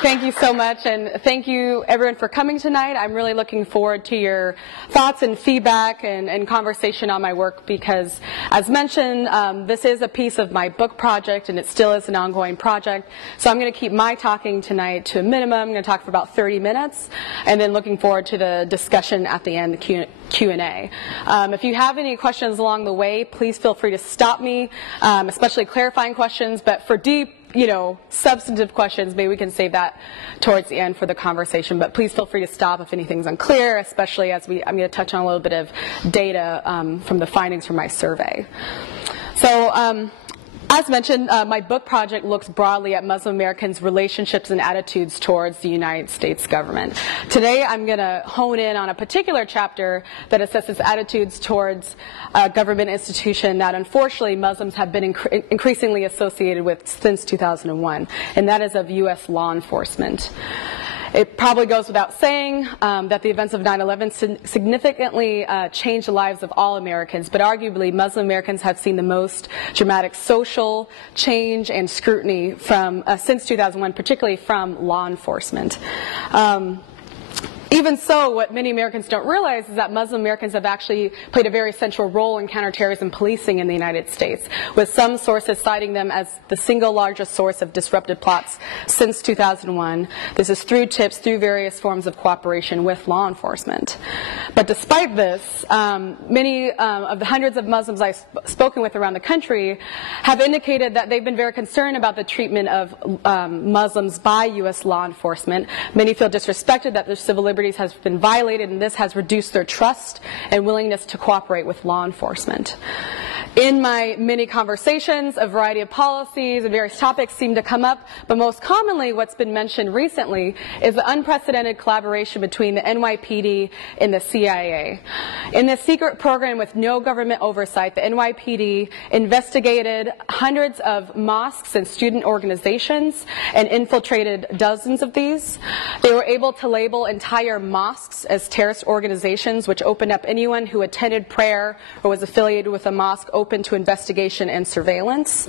Thank you so much, and thank you everyone for coming tonight. I'm really looking forward to your thoughts and feedback and conversation on my work because, as mentioned, this is a piece of my book project, and it still is an ongoing project. So I'm going to keep my talking tonight to a minimum. I'm going to talk for about 30 minutes, and then looking forward to the discussion at the end, the Q&A. If you have any questions along the way, please feel free to stop me, especially clarifying questions, but for deep, substantive questions, maybe we can save that towards the end for the conversation. But please feel free to stop if anything's unclear, especially as I'm going to touch on a little bit of data from the findings from my survey. So, as mentioned, my book project looks broadly at Muslim Americans' relationships and attitudes towards the United States government. Today I'm going to hone in on a particular chapter that assesses attitudes towards a government institution that unfortunately Muslims have been increasingly associated with since 2001, and that is of U.S. law enforcement. It probably goes without saying that the events of 9/11 significantly changed the lives of all Americans, but arguably Muslim Americans have seen the most dramatic social change and scrutiny from since 2001, particularly from law enforcement. Even so, what many Americans don't realize is that Muslim Americans have actually played a very central role in counterterrorism policing in the United States, with some sources citing them as the single largest source of disrupted plots since 2001. This is through tips, through various forms of cooperation with law enforcement. But despite this, many of the hundreds of Muslims I've spoken with around the country have indicated that they've been very concerned about the treatment of Muslims by U.S. law enforcement. Many feel disrespected, that their civil liberties has been violated, and this has reduced their trust and willingness to cooperate with law enforcement. In my many conversations, a variety of policies and various topics seem to come up, but most commonly what's been mentioned recently is the unprecedented collaboration between the NYPD and the CIA. In this secret program with no government oversight, the NYPD investigated hundreds of mosques and student organizations and infiltrated dozens of these. They were able to label entire mosques as terrorist organizations, which opened up anyone who attended prayer or was affiliated with a mosque open to investigation and surveillance.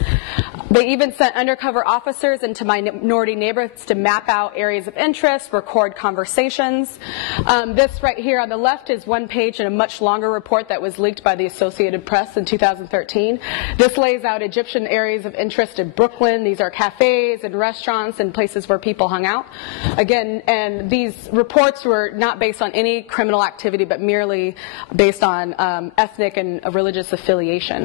They even sent undercover officers into minority neighborhoods to map out areas of interest, record conversations. This right here on the left is one page in a much longer report that was leaked by the Associated Press in 2013. This lays out Egyptian areas of interest in Brooklyn. These are cafes and restaurants and places where people hung out. Again, and these reports were not based on any criminal activity, but merely based on ethnic and religious affiliation.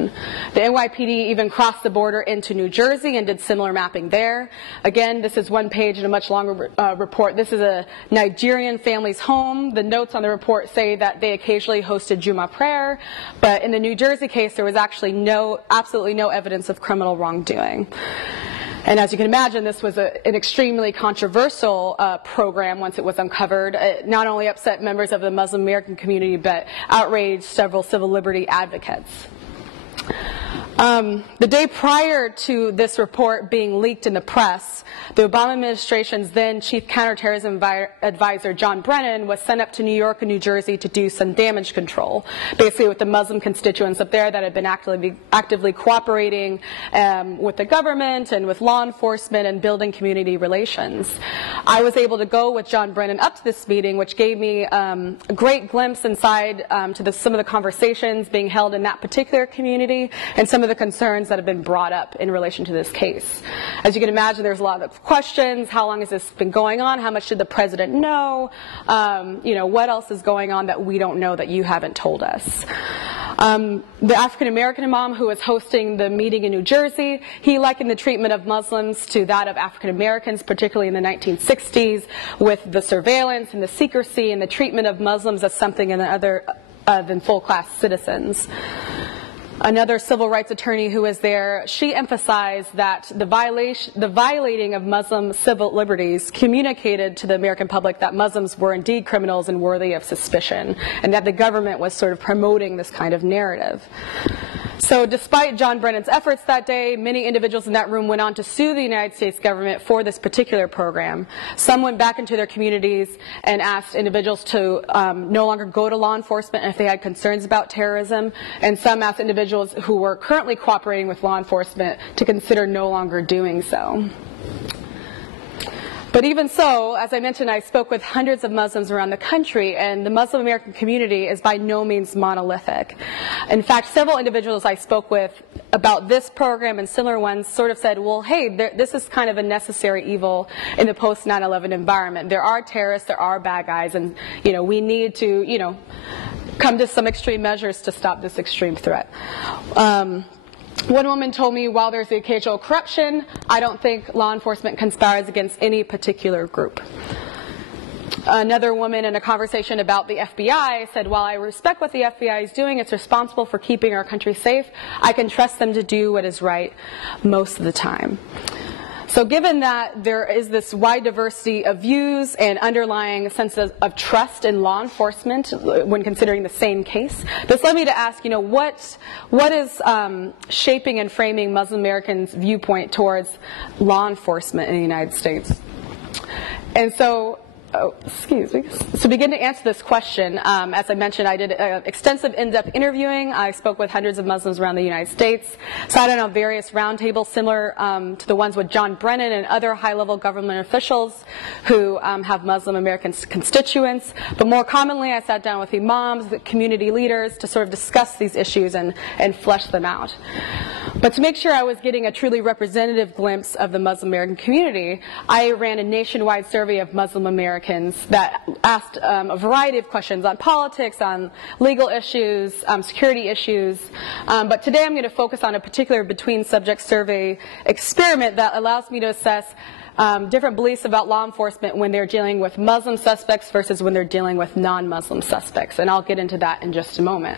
The NYPD even crossed the border into New Jersey and did similar mapping there. Again, this is one page in a much longer report. This is a Nigerian family's home. The notes on the report say that they occasionally hosted Juma prayer, but in the New Jersey case, there was actually absolutely no evidence of criminal wrongdoing. And as you can imagine, this was an extremely controversial program once it was uncovered. It not only upset members of the Muslim American community, but outraged several civil liberty advocates. The day prior to this report being leaked in the press, the Obama administration's then chief counterterrorism advisor, John Brennan, was sent up to New York and New Jersey to do some damage control, basically with the Muslim constituents up there that had been actively cooperating with the government and with law enforcement and building community relations. I was able to go with John Brennan up to this meeting, which gave me a great glimpse inside to some of the conversations being held in that particular community and some of the concerns that have been brought up in relation to this case. As you can imagine, there's a lot of questions. How long has this been going on? How much did the president know? What else is going on that we don't know that you haven't told us? The African-American imam who was hosting the meeting in New Jersey, he likened the treatment of Muslims to that of African-Americans, particularly in the 1960s, with the surveillance and the secrecy and the treatment of Muslims as something other than full-class citizens. Another civil rights attorney who was there, she emphasized that the violating of Muslim civil liberties communicated to the American public that Muslims were indeed criminals and worthy of suspicion, and that the government was sort of promoting this kind of narrative. So despite John Brennan's efforts that day, many individuals in that room went on to sue the United States government for this particular program. Some went back into their communities and asked individuals to no longer go to law enforcement if they had concerns about terrorism, and some asked individuals who were currently cooperating with law enforcement to consider no longer doing so. But even so, as I mentioned, I spoke with hundreds of Muslims around the country, and the Muslim American community is by no means monolithic. In fact, several individuals I spoke with about this program and similar ones sort of said, well, hey, this is kind of a necessary evil in the post-9/11 environment. There are terrorists, there are bad guys, and we need to come to some extreme measures to stop this extreme threat. One woman told me, while there's the occasional corruption, I don't think law enforcement conspires against any particular group. Another woman in a conversation about the FBI said, while I respect what the FBI is doing, it's responsible for keeping our country safe. I can trust them to do what is right most of the time. So given that there is this wide diversity of views and underlying sense of trust in law enforcement when considering the same case, this led me to ask, what is shaping and framing Muslim Americans' viewpoint towards law enforcement in the United States? And so, to begin to answer this question, as I mentioned, I did extensive in-depth interviewing. I spoke with hundreds of Muslims around the United States, sat on various roundtables similar to the ones with John Brennan and other high-level government officials who have Muslim American constituents. But more commonly, I sat down with imams, community leaders, to sort of discuss these issues and flesh them out. But to make sure I was getting a truly representative glimpse of the Muslim American community, I ran a nationwide survey of Muslim Americans that asked a variety of questions on politics, on legal issues, security issues. But today I'm going to focus on a particular between-subject survey experiment that allows me to assess different beliefs about law enforcement when they're dealing with Muslim suspects versus when they're dealing with non-Muslim suspects. And I'll get into that in just a moment.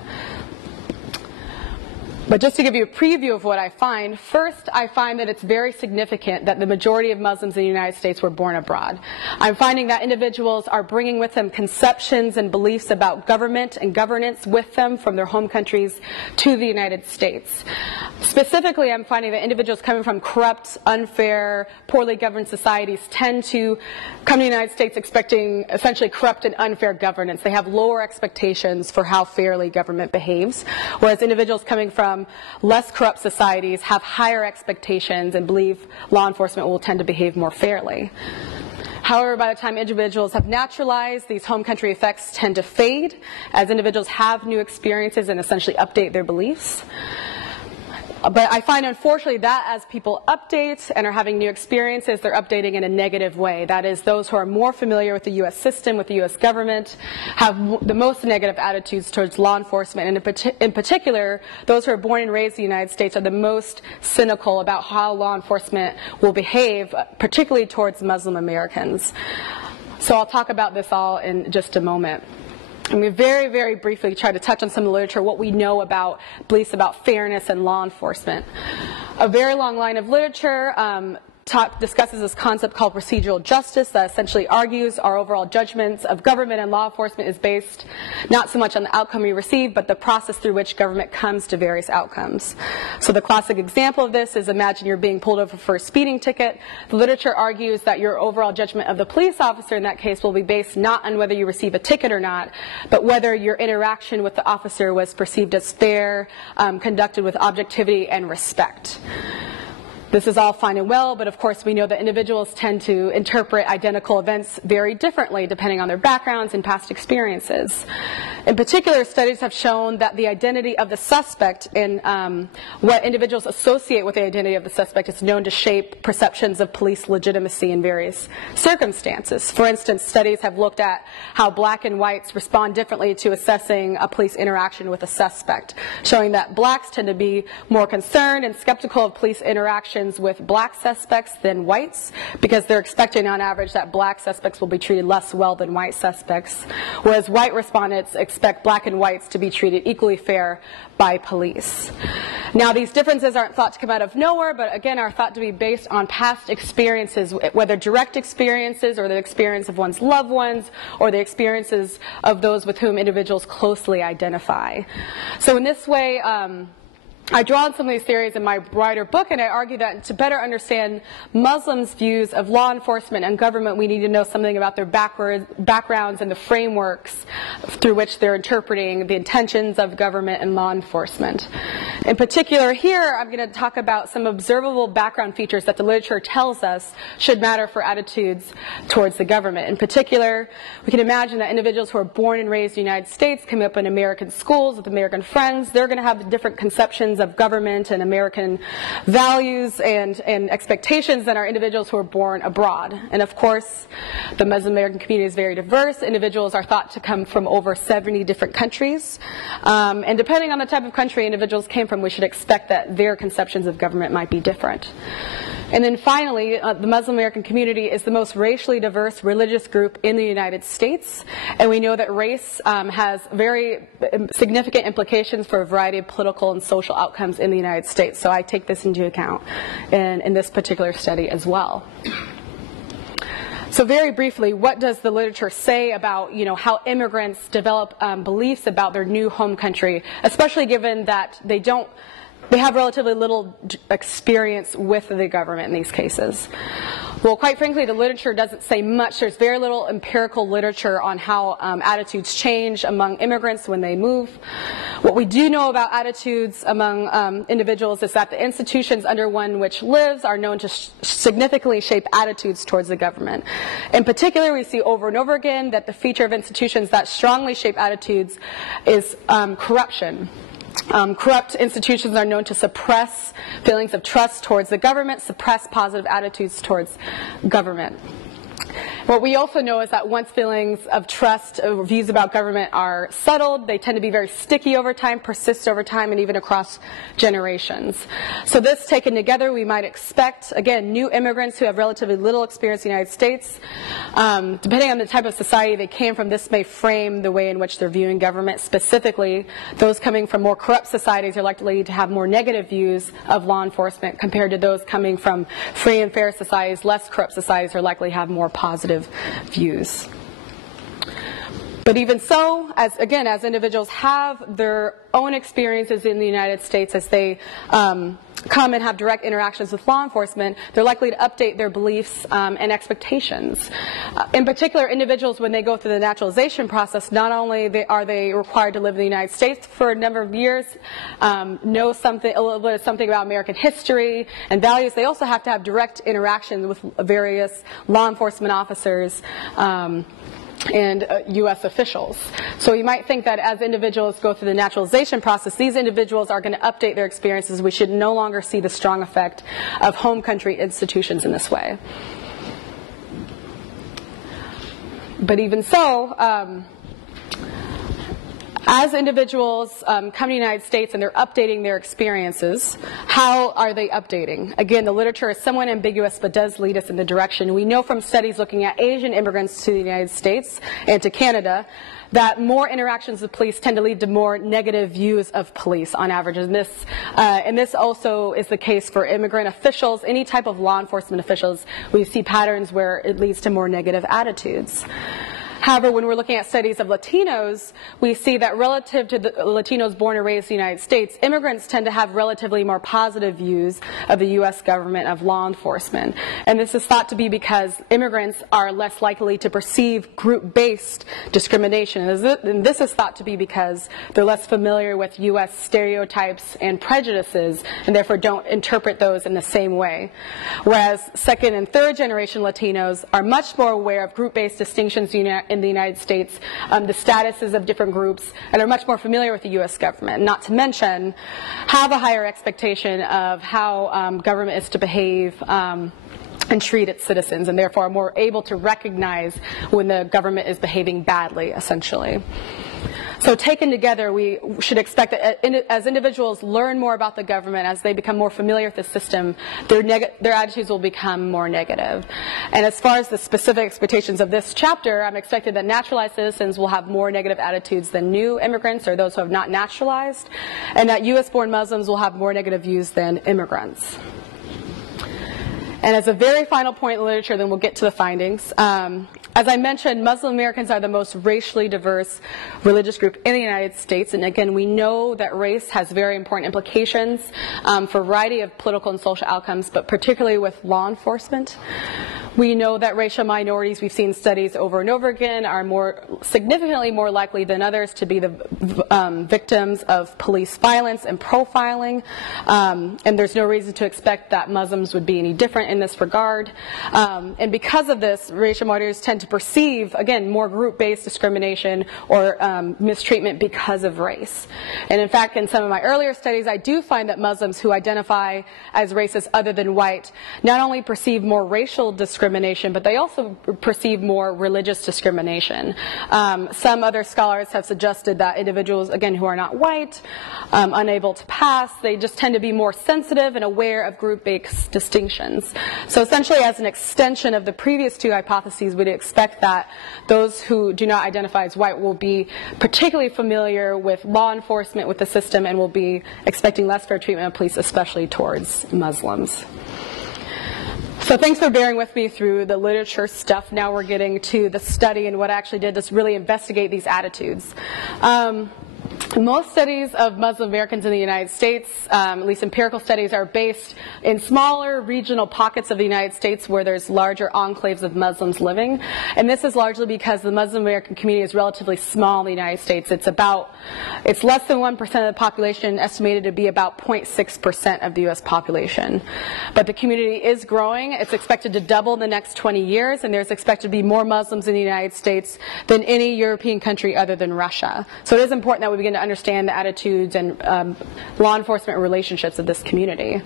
But just to give you a preview of what I find, first I find that it's very significant that the majority of Muslims in the United States were born abroad. I'm finding that individuals are bringing with them conceptions and beliefs about government and governance with them from their home countries to the United States. Specifically, I'm finding that individuals coming from corrupt, unfair, poorly governed societies tend to come to the United States expecting essentially corrupt and unfair governance. They have lower expectations for how fairly government behaves, whereas individuals coming from less corrupt societies have higher expectations and believe law enforcement will tend to behave more fairly. However, by the time individuals have naturalized, these home country effects tend to fade as individuals have new experiences and essentially update their beliefs. But I find, unfortunately, that as people update and are having new experiences, they're updating in a negative way. That is, those who are more familiar with the U.S. system, with the U.S. government, have the most negative attitudes towards law enforcement. And in particular, those who are born and raised in the United States are the most cynical about how law enforcement will behave, particularly towards Muslim Americans. So I'll talk about this all in just a moment. I'm going to very, very briefly try to touch on some of the literature, what we know about beliefs about fairness and law enforcement. A very long line of literature discusses this concept called procedural justice that essentially argues our overall judgments of government and law enforcement is based not so much on the outcome we receive, but the process through which government comes to various outcomes. So the classic example of this is, imagine you're being pulled over for a speeding ticket. The literature argues that your overall judgment of the police officer in that case will be based not on whether you receive a ticket or not, but whether your interaction with the officer was perceived as fair, conducted with objectivity and respect. This is all fine and well, but of course we know that individuals tend to interpret identical events very differently depending on their backgrounds and past experiences. In particular, studies have shown that the identity of the suspect and what individuals associate with the identity of the suspect is known to shape perceptions of police legitimacy in various circumstances. For instance, studies have looked at how black and whites respond differently to assessing a police interaction with a suspect, showing that blacks tend to be more concerned and skeptical of police interactions with black suspects than whites, because they're expecting on average that black suspects will be treated less well than white suspects, whereas white respondents expect black and whites to be treated equally fair by police. Now, these differences aren't thought to come out of nowhere, but again are thought to be based on past experiences, whether direct experiences or the experience of one's loved ones or the experiences of those with whom individuals closely identify. So in this way, I draw on some of these theories in my wider book, and I argue that to better understand Muslims' views of law enforcement and government, we need to know something about their backgrounds and the frameworks through which they're interpreting the intentions of government and law enforcement. In particular, here I'm going to talk about some observable background features that the literature tells us should matter for attitudes towards the government. In particular, we can imagine that individuals who are born and raised in the United States, come up in American schools with American friends, they're going to have different conceptions of government and American values and expectations than are individuals who are born abroad. And of course, the Muslim American community is very diverse. Individuals are thought to come from over 70 different countries. And depending on the type of country individuals came from, we should expect that their conceptions of government might be different. And then finally, the Muslim American community is the most racially diverse religious group in the United States. And we know that race has very significant implications for a variety of political and social outcomes in the United States. So I take this into account in this particular study as well. So very briefly, what does the literature say about, how immigrants develop beliefs about their new home country, especially given that they have relatively little experience with the government in these cases? Well, quite frankly, the literature doesn't say much. There's very little empirical literature on how attitudes change among immigrants when they move. What we do know about attitudes among individuals is that the institutions under one which lives are known to significantly shape attitudes towards the government. In particular, we see over and over again that the feature of institutions that strongly shape attitudes is corruption. Corrupt institutions are known to suppress feelings of trust towards the government, suppress positive attitudes towards government. What we also know is that once feelings of trust or views about government are settled, they tend to be very sticky over time, persist over time, and even across generations. So this taken together, we might expect, again, new immigrants who have relatively little experience in the United States. Depending on the type of society they came from, this may frame the way in which they're viewing government. Specifically, those coming from more corrupt societies are likely to have more negative views of law enforcement compared to those coming from free and fair societies. Less corrupt societies are likely to have more positive views. But even so, as individuals have their own experiences in the United States as they come and have direct interactions with law enforcement, they're likely to update their beliefs and expectations. In particular, individuals, when they go through the naturalization process, not only are they required to live in the United States for a number of years, know a little bit of something about American history and values, they also have to have direct interactions with various law enforcement officers and U.S. officials. So you might think that as individuals go through the naturalization process, these individuals are going to update their experiences. We should no longer see the strong effect of home country institutions in this way. But even so, as individuals come to the United States and they're updating their experiences, how are they updating? Again, the literature is somewhat ambiguous but does lead us in the direction. We know from studies looking at Asian immigrants to the United States and to Canada that more interactions with police tend to lead to more negative views of police on average. And this also is the case for immigrant officials, any type of law enforcement officials. We see patterns where it leads to more negative attitudes. However, when we're looking at studies of Latinos, we see that relative to the Latinos born and raised in the United States, immigrants tend to have relatively more positive views of the U.S. government, of law enforcement. And this is thought to be because immigrants are less likely to perceive group-based discrimination. And this is thought to be because they're less familiar with U.S. stereotypes and prejudices, and therefore don't interpret those in the same way. Whereas second and third generation Latinos are much more aware of group-based distinctions in the United States, the statuses of different groups, and are much more familiar with the U.S. government. Not to mention, have a higher expectation of how government is to behave and treat its citizens, and therefore are more able to recognize when the government is behaving badly, essentially. So taken together, we should expect that as individuals learn more about the government, as they become more familiar with the system, their attitudes will become more negative. And as far as the specific expectations of this chapter, I'm expecting that naturalized citizens will have more negative attitudes than new immigrants or those who have not naturalized, and that U.S.-born Muslims will have more negative views than immigrants. And as a very final point in the literature, then we'll get to the findings. As I mentioned, Muslim Americans are the most racially diverse religious group in the United States. And again, we know that race has very important implications for a variety of political and social outcomes, but particularly with law enforcement. We know that racial minorities, we've seen studies over and over again, are significantly more likely than others to be the victims of police violence and profiling. And there's no reason to expect that Muslims would be any different in this regard. And because of this, racial minorities tend to perceive, again, more group-based discrimination or mistreatment because of race. And in fact, in some of my earlier studies, I do find that Muslims who identify as races other than white not only perceive more racial discrimination, but they also perceive more religious discrimination. Some other scholars have suggested that individuals, again, who are not white, unable to pass, they just tend to be more sensitive and aware of group-based distinctions. So essentially, as an extension of the previous two hypotheses, we'd expect that those who do not identify as white will be particularly familiar with law enforcement, with the system, and will be expecting less fair treatment of police, especially towards Muslims. So thanks for bearing with me through the literature stuff. Now we're getting to the study and what I actually did to really investigate these attitudes. Most studies of Muslim Americans in the United States, at least empirical studies, are based in smaller regional pockets of the United States where there's larger enclaves of Muslims living. And this is largely because the Muslim American community is relatively small in the United States. It's less than 1% of the population, estimated to be about 0.6% of the U.S. population. But the community is growing. It's expected to double in the next 20 years, and there's expected to be more Muslims in the United States than any European country other than Russia. So it is important that we begin to understand the attitudes and law enforcement relationships of this community.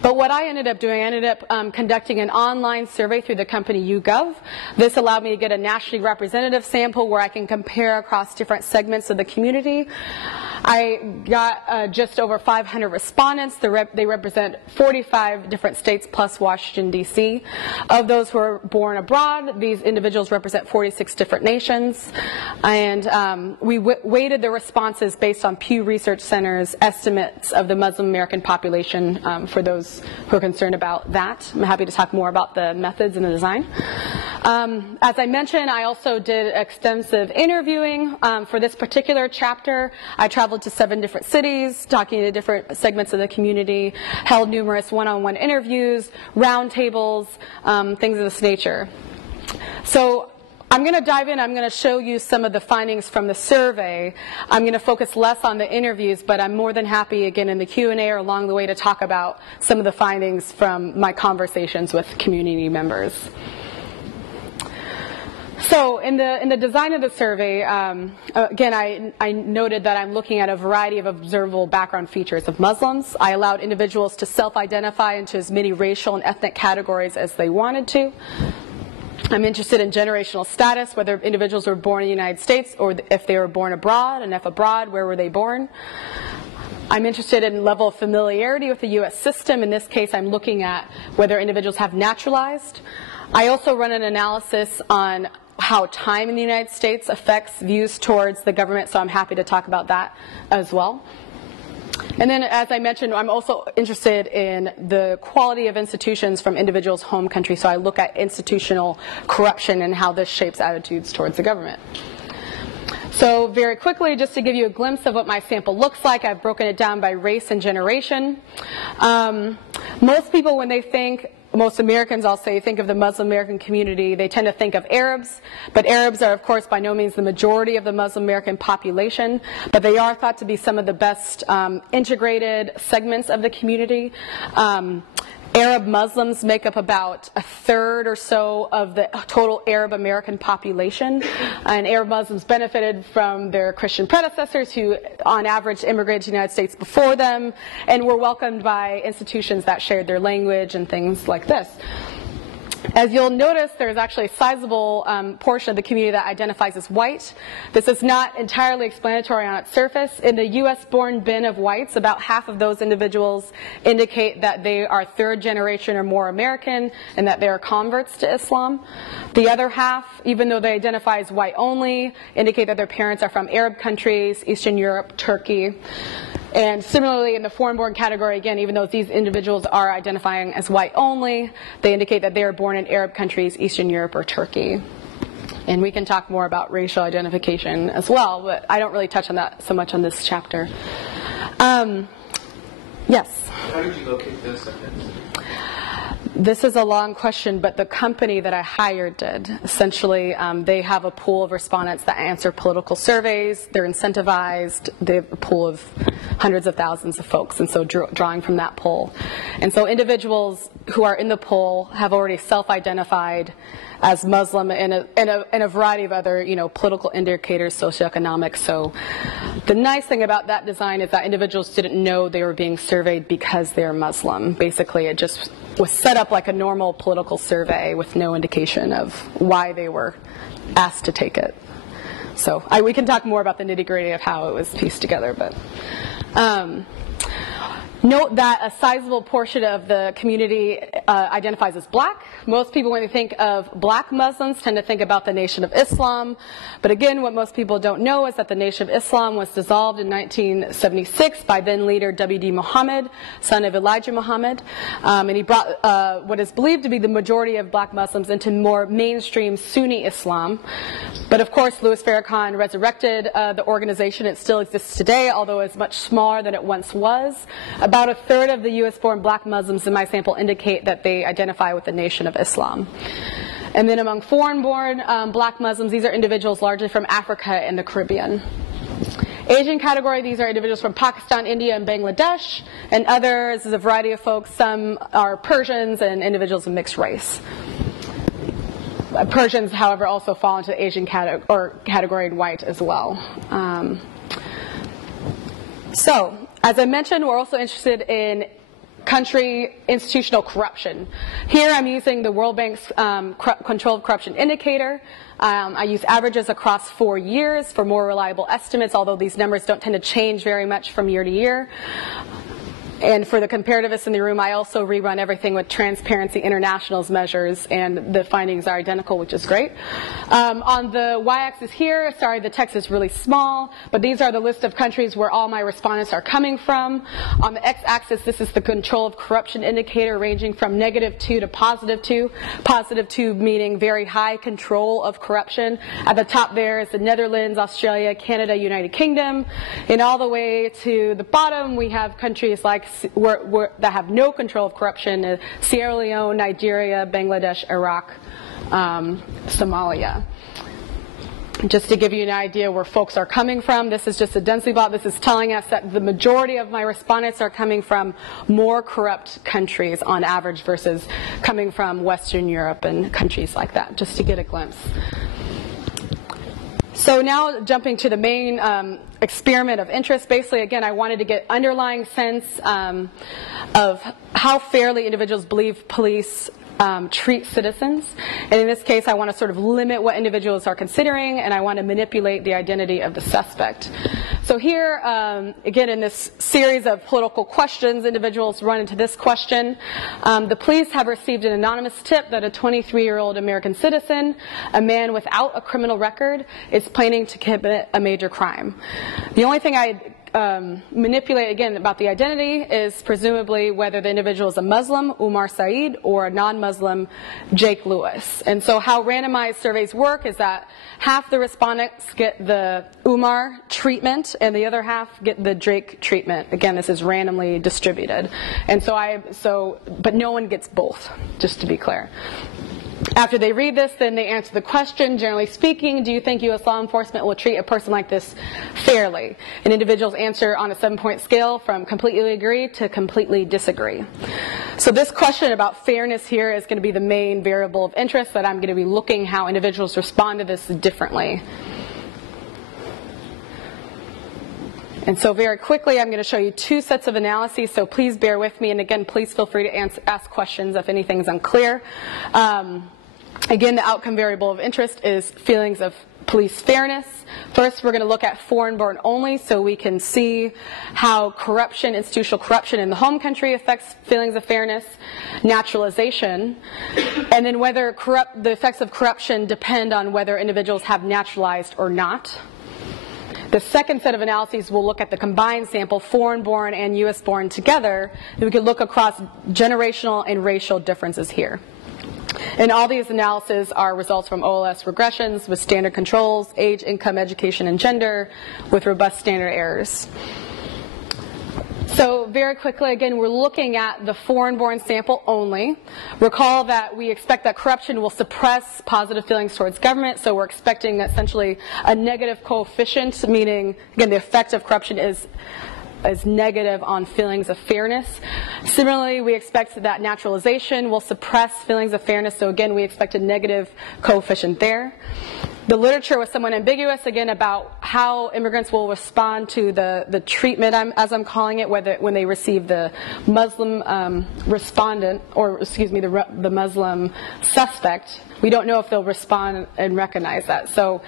But what I ended up doing, I ended up conducting an online survey through the company YouGov. This allowed me to get a nationally representative sample where I can compare across different segments of the community. I got just over 500 respondents. They represent 45 different states plus Washington, D.C. Of those who were born abroad, these individuals represent 46 different nations. And we weighted the responses based on Pew Research Center's estimates of the Muslim American population for those who are concerned about that. I'm happy to talk more about the methods and the design. As I mentioned, I also did extensive interviewing for this particular chapter. I traveled to 7 different cities, talking to different segments of the community, held numerous one-on-one interviews, roundtables, things of this nature. So I'm going to dive in. I'm going to show you some of the findings from the survey. I'm going to focus less on the interviews, but I'm more than happy, again, in the Q&A or along the way to talk about some of the findings from my conversations with community members. So in the design of the survey, again, I noted that I'm looking at a variety of observable background features of Muslims. I allowed individuals to self-identify into as many racial and ethnic categories as they wanted to. I'm interested in generational status, whether individuals were born in the United States or if they were born abroad, and if abroad, where were they born. I'm interested in level of familiarity with the U.S. system. In this case, I'm looking at whether individuals have naturalized. I also run an analysis on how time in the United States affects views towards the government, so I'm happy to talk about that as well. And then, as I mentioned, I'm also interested in the quality of institutions from individuals' home country, so I look at institutional corruption and how this shapes attitudes towards the government. So very quickly, just to give you a glimpse of what my sample looks like, I've broken it down by race and generation. Most people, when they think, most Americans, I'll say, think of the Muslim American community, they tend to think of Arabs, but Arabs are, of course, by no means the majority of the Muslim American population, but they are thought to be some of the best integrated segments of the community. Arab Muslims make up about a third or so of the total Arab American population, and Arab Muslims benefited from their Christian predecessors who, on average, immigrated to the United States before them and were welcomed by institutions that shared their language and things like this. As you'll notice, there's actually a sizable portion of the community that identifies as white. This is not entirely explanatory on its surface. In the U.S.-born bin of whites, about half of those individuals indicate that they are third generation or more American and that they are converts to Islam. The other half, even though they identify as white only, indicate that their parents are from Arab countries, Eastern Europe, Turkey. And similarly, in the foreign-born category, again, even though these individuals are identifying as white only, they indicate that they are born in Arab countries, Eastern Europe, or Turkey. And we can talk more about racial identification as well, but I don't really touch on that so much on this chapter. Yes? How did you locate this evidence? This is a long question, but the company that I hired did. Essentially, they have a pool of respondents that answer political surveys. They're incentivized. They have a pool of hundreds of thousands of folks, and so drawing from that pool. And so individuals who are in the pool have already self-identified as Muslim and a variety of other, political indicators, socioeconomic. So the nice thing about that design is that individuals didn't know they were being surveyed because they're Muslim. Basically, it just was set up like a normal political survey with no indication of why they were asked to take it. So we can talk more about the nitty-gritty of how it was pieced together, but note that a sizable portion of the community identifies as black. Most people, when they think of black Muslims, tend to think about the Nation of Islam. But again, what most people don't know is that the Nation of Islam was dissolved in 1976 by then leader W.D. Muhammad, son of Elijah Muhammad. And he brought what is believed to be the majority of black Muslims into more mainstream Sunni Islam. But of course, Louis Farrakhan resurrected the organization. It still exists today, although it's much smaller than it once was. About a third of the U.S.-born black Muslims in my sample indicate that they identify with the Nation of Islam. And then among foreign-born black Muslims, these are individuals largely from Africa and the Caribbean. Asian category, these are individuals from Pakistan, India, and Bangladesh. And others is a variety of folks. Some are Persians and individuals of mixed race. Persians, however, also fall into the Asian category and white as well. So, as I mentioned, we're also interested in country institutional corruption. Here I'm using the World Bank's Controlled Corruption Indicator. I use averages across 4 years for more reliable estimates, although these numbers don't tend to change very much from year to year. And for the comparativists in the room, I also rerun everything with Transparency International's measures, and the findings are identical, which is great. On the y-axis here, sorry, the text is really small, but these are the list of countries where all my respondents are coming from. On the x-axis, this is the Control of Corruption Indicator, ranging from -2 to +2. +2 meaning very high control of corruption. At the top there is the Netherlands, Australia, Canada, United Kingdom. And all the way to the bottom, we have countries like that have no control of corruption: Sierra Leone, Nigeria, Bangladesh, Iraq, Somalia. Just to give you an idea where folks are coming from, this is just a density plot. This is telling us that the majority of my respondents are coming from more corrupt countries on average versus coming from Western Europe and countries like that, just to get a glimpse. So now jumping to the main experiment of interest. Basically, again, I wanted to get underlying sense of how fairly individuals believe police treat citizens. And in this case, I want to sort of limit what individuals are considering, and I want to manipulate the identity of the suspect. So here, again, in this series of political questions, individuals run into this question. The police have received an anonymous tip that a 23-year-old American citizen, a man without a criminal record, is planning to commit a major crime. The only thing I manipulate, again, about the identity is presumably whether the individual is a Muslim, Umar Saeed, or a non-Muslim, Jake Lewis. And so how randomized surveys work is that half the respondents get the Umar treatment and the other half get the Jake treatment. Again, this is randomly distributed. And but no one gets both, just to be clear. After they read this, then they answer the question, generally speaking, do you think U.S. law enforcement will treat a person like this fairly? And individuals answer on a 7-point scale from completely agree to completely disagree. So this question about fairness here is going to be the main variable of interest that I'm going to be looking how individuals respond to this differently. And so very quickly, I'm going to show you 2 sets of analyses, so please bear with me. And again, please feel free to ask questions if anything's unclear. Again, the outcome variable of interest is feelings of police fairness. First, we're going to look at foreign-born only, so we can see how corruption, institutional corruption in the home country affects feelings of fairness, naturalization, and then whether the effects of corruption depend on whether individuals have naturalized or not. The second set of analyses will look at the combined sample, foreign-born and U.S.-born together, and we can look across generational and racial differences here. And all these analyses are results from OLS regressions with standard controls, age, income, education, and gender, with robust standard errors. So very quickly, again, we're looking at the foreign-born sample only. Recall that we expect that corruption will suppress positive feelings towards government, so we're expecting essentially a negative coefficient, meaning, again, the effect of corruption is negative on feelings of fairness. Similarly, we expect that naturalization will suppress feelings of fairness, so again, we expect a negative coefficient there. The literature was somewhat ambiguous, again, about how immigrants will respond to the treatment, as I'm calling it, when they receive the Muslim respondent, or excuse me, the Muslim suspect. We don't know if they'll respond and recognize that. So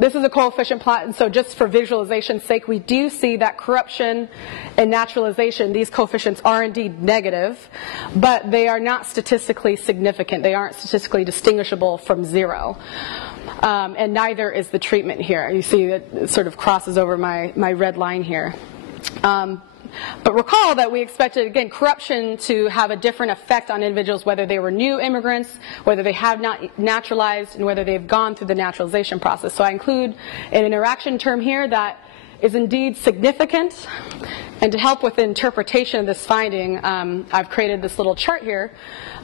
this is a coefficient plot, and so just for visualization's sake, we do see that corruption and naturalization, these coefficients are indeed negative, but they are not statistically significant. They aren't statistically distinguishable from zero. And neither is the treatment here. You see that it sort of crosses over my red line here. But recall that we expected, again, corruption to have a different effect on individuals, whether they were new immigrants, whether they have not naturalized, and whether they've gone through the naturalization process. So I include an interaction term here that is indeed significant. And to help with the interpretation of this finding, I've created this little chart here.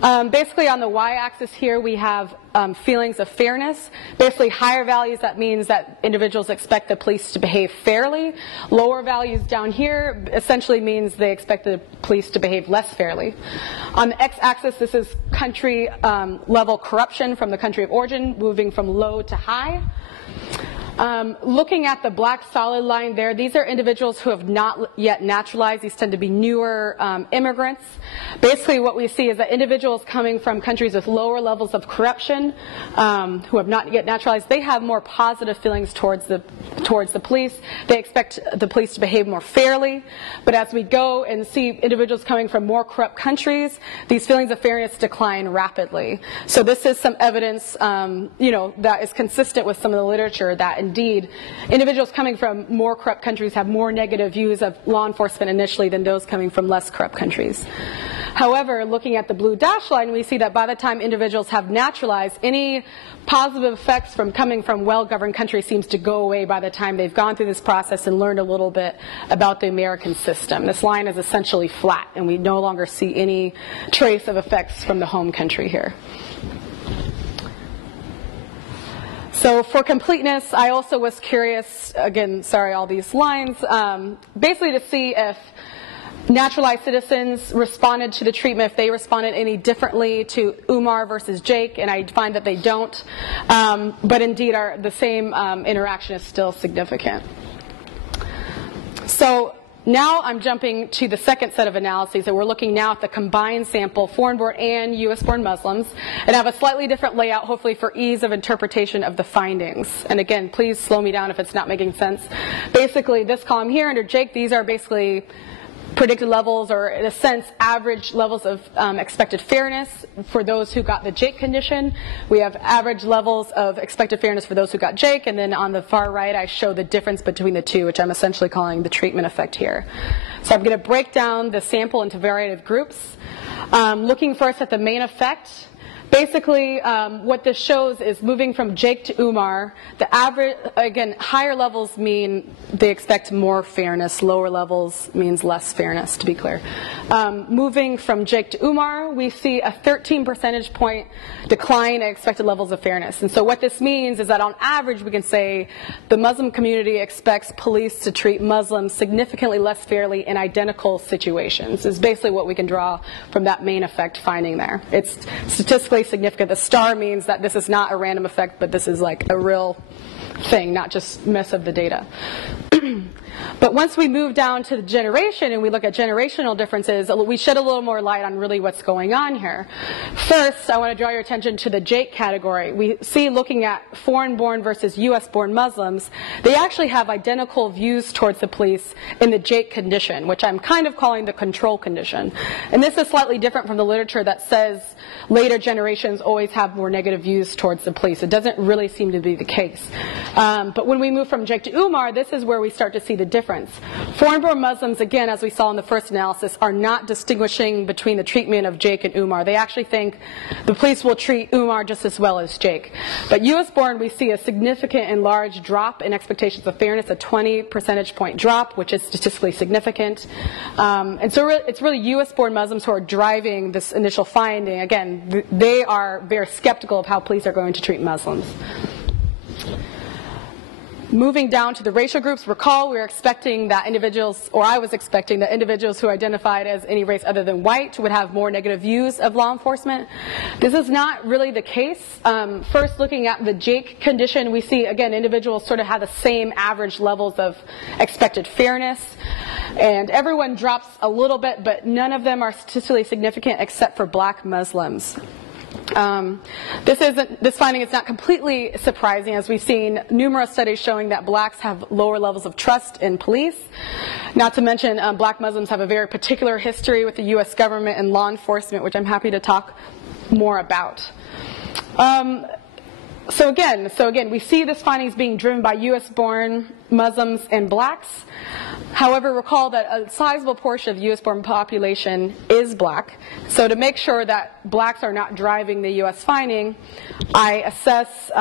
Basically on the y-axis here we have feelings of fairness. Basically higher values, that means that individuals expect the police to behave fairly. Lower values down here essentially means they expect the police to behave less fairly. On the x-axis, this is country level corruption from the country of origin, moving from low to high. Looking at the black solid line there, these are individuals who have not yet naturalized. These tend to be newer immigrants. Basically what we see is that individuals coming from countries with lower levels of corruption, who have not yet naturalized, they have more positive feelings towards the police. They expect the police to behave more fairly. But as we go and see individuals coming from more corrupt countries, these feelings of fairness decline rapidly. So this is some evidence that is consistent with some of the literature that indeed, individuals coming from more corrupt countries have more negative views of law enforcement initially than those coming from less corrupt countries. However, looking at the blue dash line, we see that by the time individuals have naturalized, any positive effects from coming from well-governed countries seems to go away by the time they've gone through this process and learned a little bit about the American system. This line is essentially flat, and we no longer see any trace of effects from the home country here. So for completeness, I also was curious, again, sorry, all these lines, basically to see if naturalized citizens responded to the treatment, if they responded any differently to Umar versus Jake, and I find that they don't, but indeed the same interaction is still significant. So now I'm jumping to the second set of analyses, and we're looking now at the combined sample, foreign-born and U.S.-born Muslims, and I have a slightly different layout, hopefully for ease of interpretation of the findings. And again, please slow me down if it's not making sense. Basically, this column here under Jake, these are basically predicted levels, or in a sense, average levels of expected fairness for those who got the Jake condition. We have average levels of expected fairness for those who got Jake, and then on the far right I show the difference between the two, which I'm essentially calling the treatment effect here. So I'm going to break down the sample into variative groups. Looking first at the main effect. Basically, what this shows is moving from Jake to Umar, the average, again, higher levels mean they expect more fairness, lower levels means less fairness, to be clear. Moving from Jake to Umar, we see a 13 percentage point decline in expected levels of fairness. And so what this means is that on average, we can say the Muslim community expects police to treat Muslims significantly less fairly in identical situations, is basically what we can draw from that main effect finding there. It's statistically significant. The star means that this is not a random effect, but this is like a real thing, not just mess of the data. But once we move down to the generation and we look at generational differences, we shed a little more light on really what's going on here. First, I want to draw your attention to the Jake category. We see, looking at foreign-born versus U.S.-born Muslims, they actually have identical views towards the police in the Jake condition, which I'm kind of calling the control condition. And this is slightly different from the literature that says later generations always have more negative views towards the police. It doesn't really seem to be the case. But when we move from Jake to Umar, this is where we start to see the difference. Foreign-born Muslims, again, as we saw in the first analysis, are not distinguishing between the treatment of Jake and Umar. They actually think the police will treat Umar just as well as Jake. But U.S.-born, we see a significant and large drop in expectations of fairness, a 20 percentage point drop, which is statistically significant. And so it's really U.S.-born Muslims who are driving this initial finding. Again, they are very skeptical of how police are going to treat Muslims. Moving down to the racial groups, recall we were expecting that individuals, or I was expecting that individuals who identified as any race other than white would have more negative views of law enforcement. This is not really the case. First, looking at the Jake condition, we see, again, individuals sort of have the same average levels of expected fairness. And everyone drops a little bit, but none of them are statistically significant except for black Muslims. This finding is not completely surprising, as we've seen numerous studies showing that blacks have lower levels of trust in police. Not to mention, black Muslims have a very particular history with the U.S. government and law enforcement, which I'm happy to talk more about. So again, we see this findings being driven by U.S.-born Muslims and blacks. However, recall that a sizable portion of the U.S.-born population is black. So to make sure that blacks are not driving the U.S. finding, I assess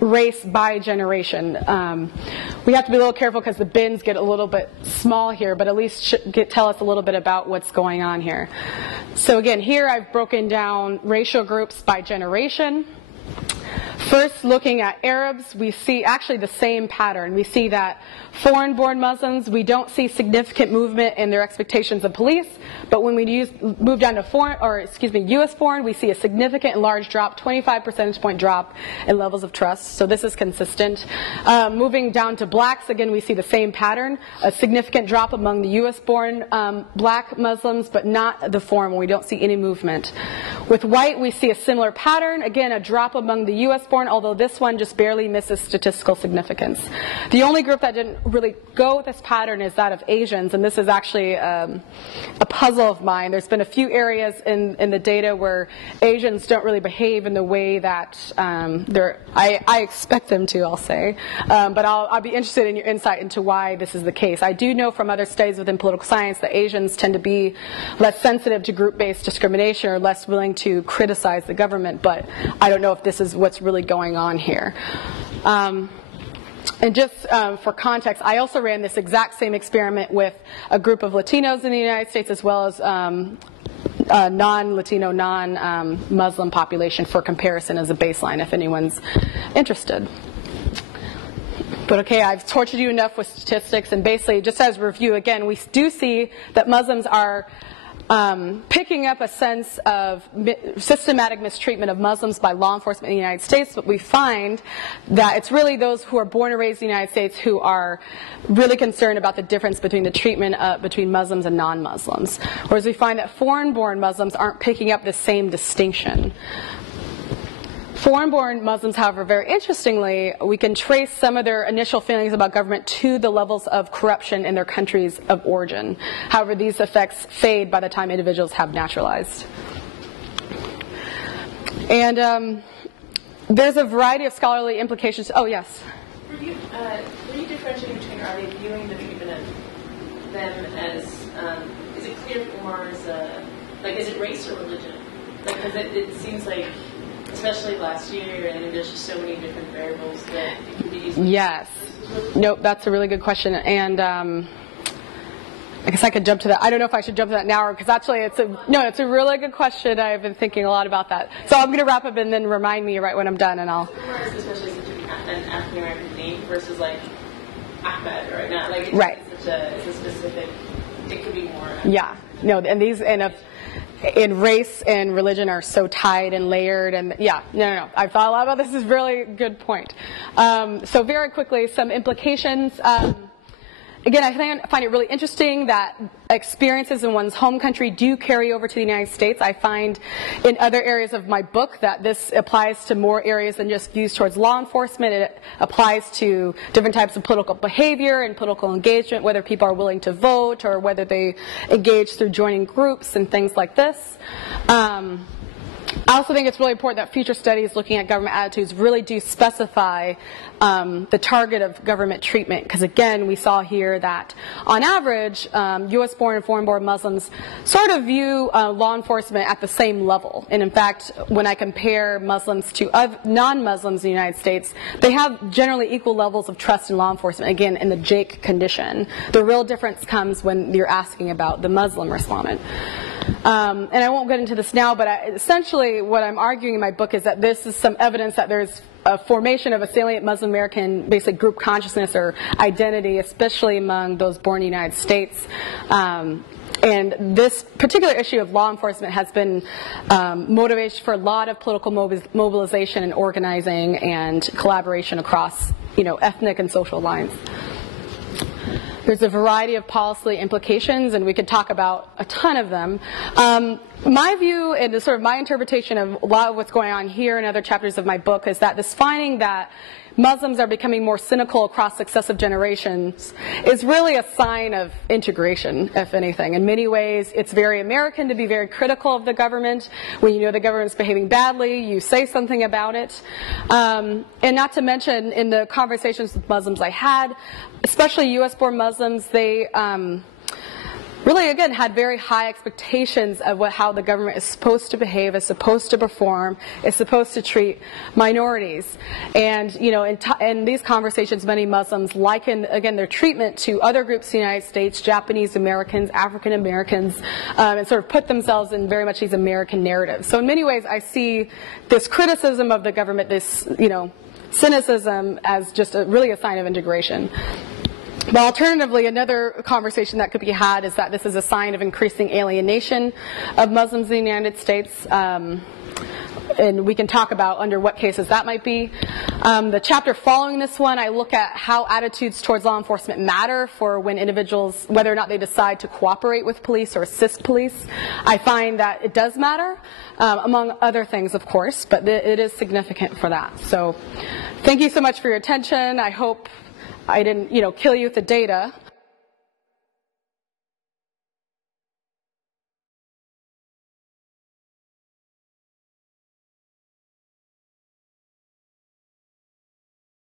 race by generation. We have to be a little careful because the bins get a little bit small here, but at least tell us a little bit about what's going on here. So again, here I've broken down racial groups by generation. First, looking at Arabs, we see actually the same pattern. We see that foreign-born Muslims, we don't see significant movement in their expectations of police, but when we move down to U.S.-born, we see a significant and large drop, 25 percentage point drop in levels of trust. So this is consistent. Moving down to blacks, again, we see the same pattern, a significant drop among the U.S.-born black Muslims, but not the foreign. We don't see any movement. With white, we see a similar pattern. Again, a drop among the U.S.-born, although this one just barely misses statistical significance. The only group that didn't really go with this pattern is that of Asians, and this is actually a puzzle of mine. There's been a few areas in the data where Asians don't really behave in the way that I expect them to, I'll say. But I'll be interested in your insight into why this is the case. I do know from other studies within political science that Asians tend to be less sensitive to group-based discrimination or less willing to criticize the government, but I don't know if this is what's really going on here. And just for context, I also ran this exact same experiment with a group of Latinos in the United States as well as non-Latino, non-Muslim population for comparison as a baseline if anyone's interested. But okay, I've tortured you enough with statistics, and basically, just as a review, again, we do see that Muslims are picking up a sense of systematic mistreatment of Muslims by law enforcement in the United States, but we find that it's really those who are born and raised in the United States who are really concerned about the difference between the treatment between Muslims and non-Muslims. Whereas we find that foreign-born Muslims aren't picking up the same distinction. Foreign-born Muslims, however, very interestingly, we can trace some of their initial feelings about government to the levels of corruption in their countries of origin. However, these effects fade by the time individuals have naturalized. And there's a variety of scholarly implications. Oh, yes? Were you differentiating between, are they viewing the treatment of them as, is it clear from Umar's, is it race or religion? Because it seems like, especially last year, and there's just so many different variables that it could be used. Yes. Nope, that's a really good question. And I guess I could jump to that. I don't know if I should jump to that now, because actually it's a really good question. I've been thinking a lot about that. So I'm going to wrap up and then remind me right when I'm done, and I'll. Umar is especially such an African American name versus like Ahmed or not. Like it's right. It's a specific. It could be more. Yeah. No, and these in race and religion are so tied and layered, and yeah, no. I've thought a lot about this. This is a really good point. So very quickly, some implications. Again, I find it really interesting that experiences in one's home country do carry over to the United States. I find in other areas of my book that this applies to more areas than just views towards law enforcement. It applies to different types of political behavior and political engagement, whether people are willing to vote or whether they engage through joining groups and things like this. I also think it's really important that future studies looking at government attitudes really do specify the target of government treatment, because again, we saw here that on average, U.S.-born and foreign-born Muslims sort of view law enforcement at the same level. And in fact, when I compare Muslims to non-Muslims in the United States, they have generally equal levels of trust in law enforcement, again, in the Jake condition. The real difference comes when you're asking about the Muslim respondent. And I won't get into this now, but essentially what I'm arguing in my book is that this is some evidence that there's a formation of a salient Muslim American basic group consciousness or identity, especially among those born in the United States. And this particular issue of law enforcement has been motivation for a lot of political mobilization and organizing and collaboration across, ethnic and social lines. There's a variety of policy implications, and we could talk about a ton of them. My view and sort of my interpretation of a lot of what's going on here in other chapters of my book is that this finding that Muslims are becoming more cynical across successive generations is really a sign of integration, if anything. In many ways, it's very American to be very critical of the government. When you know the government's behaving badly, you say something about it. And not to mention, in the conversations with Muslims I had, especially U.S.-born Muslims, they really, again, had very high expectations of how the government is supposed to behave, is supposed to perform, is supposed to treat minorities. And, in these conversations, many Muslims liken, again, their treatment to other groups in the United States, Japanese Americans, African Americans, and sort of put themselves in very much these American narratives. So in many ways, I see this criticism of the government, this, cynicism, as just really a sign of integration. But alternatively, another conversation that could be had is that this is a sign of increasing alienation of Muslims in the United States. And we can talk about under what cases that might be. The chapter following this one, I look at how attitudes towards law enforcement matter for when individuals, whether or not they decide to cooperate with police or assist police. I find that it does matter, among other things, of course, but it is significant for that. So thank you so much for your attention. I hope I didn't, kill you with the data.